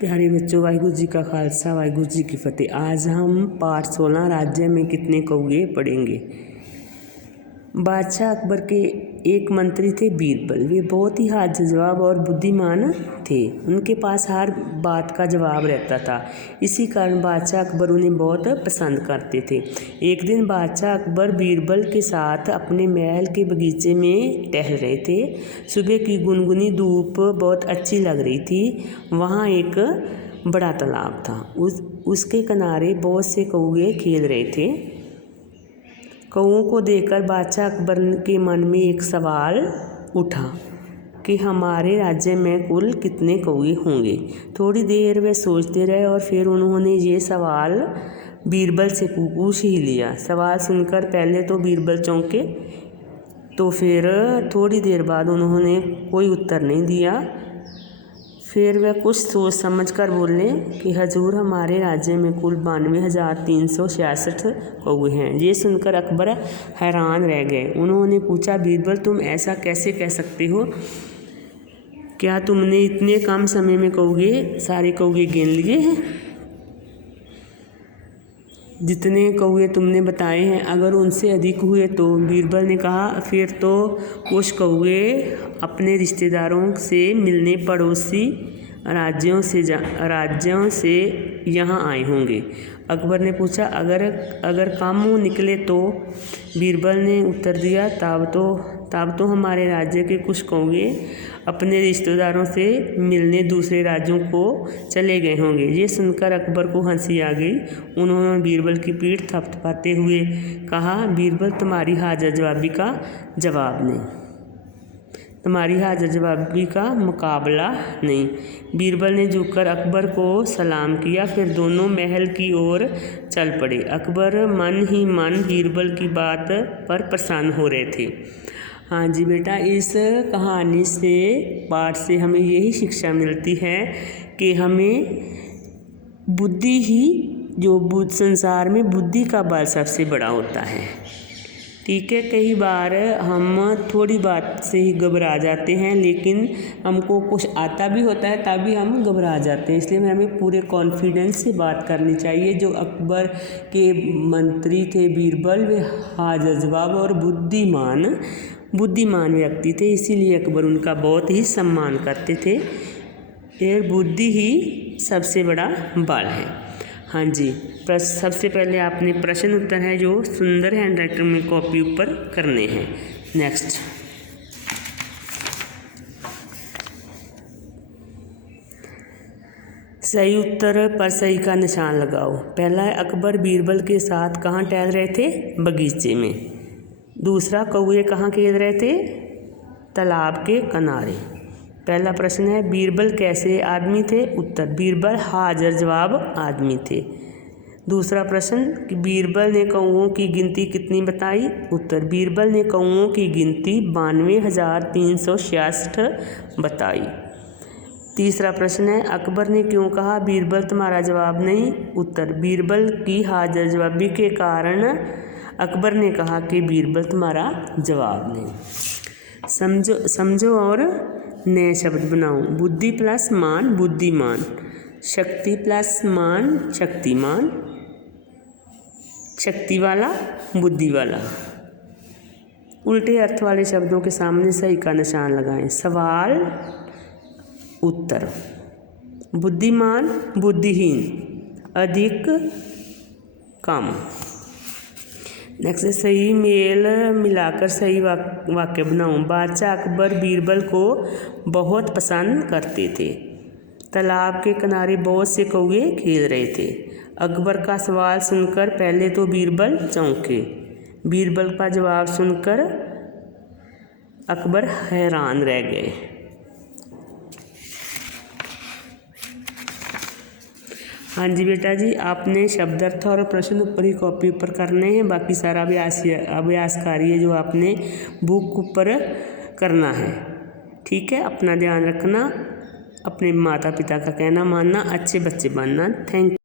प्यारे बच्चों, वाहिगुरु जी का खालसा वाहिगुरु जी की फतेह। आज हम पाठ 16 राज्य में कितने कौवे पढ़ेंगे। बादशाह अकबर के एक मंत्री थे बीरबल। वे बहुत ही लाजवाब और बुद्धिमान थे। उनके पास हर बात का जवाब रहता था। इसी कारण बादशाह अकबर उन्हें बहुत पसंद करते थे। एक दिन बादशाह अकबर बीरबल के साथ अपने महल के बगीचे में टहल रहे थे। सुबह की गुनगुनी धूप बहुत अच्छी लग रही थी। वहाँ एक बड़ा तालाब था। उसके किनारे बहुत से कौवे खेल रहे थे। कौवों को देखकर बादशाह अकबर के मन में एक सवाल उठा कि हमारे राज्य में कुल कितने कौवे होंगे। थोड़ी देर वे सोचते रहे और फिर उन्होंने ये सवाल बीरबल से पूछ ही लिया। सवाल सुनकर पहले तो बीरबल चौंके, तो फिर थोड़ी देर बाद उन्होंने कोई उत्तर नहीं दिया। फिर वह कुछ सोच समझ कर बोले कि हजूर, हमारे राज्य में कुल 92,366 कौवे हैं। ये सुनकर अकबर हैरान रह गए। उन्होंने पूछा, बीरबल, तुम ऐसा कैसे कह सकते हो? क्या तुमने इतने कम समय में सारे कौवे गिन लिए हैं? जितने कौवे तुमने बताए हैं, अगर उनसे अधिक हुए तो? बीरबल ने कहा, फिर तो कुछ कौवे अपने रिश्तेदारों से मिलने पड़ोसी राज्यों से यहाँ आए होंगे। अकबर ने पूछा, अगर कम निकले तो? बीरबल ने उत्तर दिया, तब तो हमारे राज्य के कुछ कौवे अपने रिश्तेदारों से मिलने दूसरे राज्यों को चले गए होंगे। ये सुनकर अकबर को हंसी आ गई। उन्होंने बीरबल की पीठ थपथपाते हुए कहा, बीरबल, तुम्हारी हाजिर जवाबी का मुकाबला नहीं। बीरबल ने झुककर अकबर को सलाम किया। फिर दोनों महल की ओर चल पड़े। अकबर मन ही मन बीरबल की बात पर प्रसन्न हो रहे थे। हाँ जी बेटा, इस कहानी से पाठ से हमें यही शिक्षा मिलती है कि हमें बुद्धि ही संसार में बुद्धि का बल सबसे बड़ा होता है। ठीक है, कई बार हम थोड़ी बात से ही घबरा जाते हैं, लेकिन हमको कुछ आता भी होता है तभी हम घबरा जाते हैं। इसलिए हमें पूरे कॉन्फिडेंस से बात करनी चाहिए। जो अकबर के मंत्री थे बीरबल, वे हाजिर जवाब और बुद्धिमान व्यक्ति थे। इसीलिए अकबर उनका बहुत ही सम्मान करते थे। ये बुद्धि ही सबसे बड़ा बल है। हाँ जी, सबसे पहले आपने प्रश्न उत्तर है जो सुंदर हैंड राइटिंग में कॉपी ऊपर करने हैं। नेक्स्ट, सही उत्तर पर सही का निशान लगाओ। पहला है, अकबर बीरबल के साथ कहाँ टहल रहे थे? बगीचे में। दूसरा, कौवे कहाँ खेल रहे थे? तालाब के किनारे। पहला प्रश्न है, बीरबल कैसे आदमी थे? उत्तर, बीरबल हाजिर जवाब आदमी थे। दूसरा प्रश्न कि बीरबल ने कौवों की गिनती कितनी बताई? उत्तर, बीरबल ने कौवों की गिनती 92,366 बताई। तीसरा प्रश्न है, अकबर ने क्यों कहा बीरबल तुम्हारा जवाब नहीं? उत्तर, बीरबल की हाजिर जवाबी के कारण अकबर ने कहा कि बीरबल तुम्हारा जवाब नहीं। समझो और नए शब्द बनाओ। बुद्धि प्लस मान बुद्धिमान, शक्ति प्लस मान शक्तिमान, शक्ति वाला बुद्धि वाला। उल्टे अर्थ वाले शब्दों के सामने सही का निशान लगाएं। सवाल उत्तर, बुद्धिमान बुद्धिहीन, अधिक कम। नेक्स्ट, सही मेल मिलाकर सही वाक्य बनाओ। बादशाह अकबर बीरबल को बहुत पसंद करते थे। तालाब के किनारे बहुत से कौवे खेल रहे थे। अकबर का सवाल सुनकर पहले तो बीरबल चौंके। बीरबल का जवाब सुनकर अकबर हैरान रह गए। हाँ जी बेटा जी, आपने शब्दार्थ और प्रश्न ऊपर ही कॉपी ऊपर करने हैं। बाकी सारा अभ्यास कार्य जो आपने बुक ऊपर करना है। ठीक है, अपना ध्यान रखना, अपने माता पिता का कहना मानना, अच्छे बच्चे बनना। Thank you.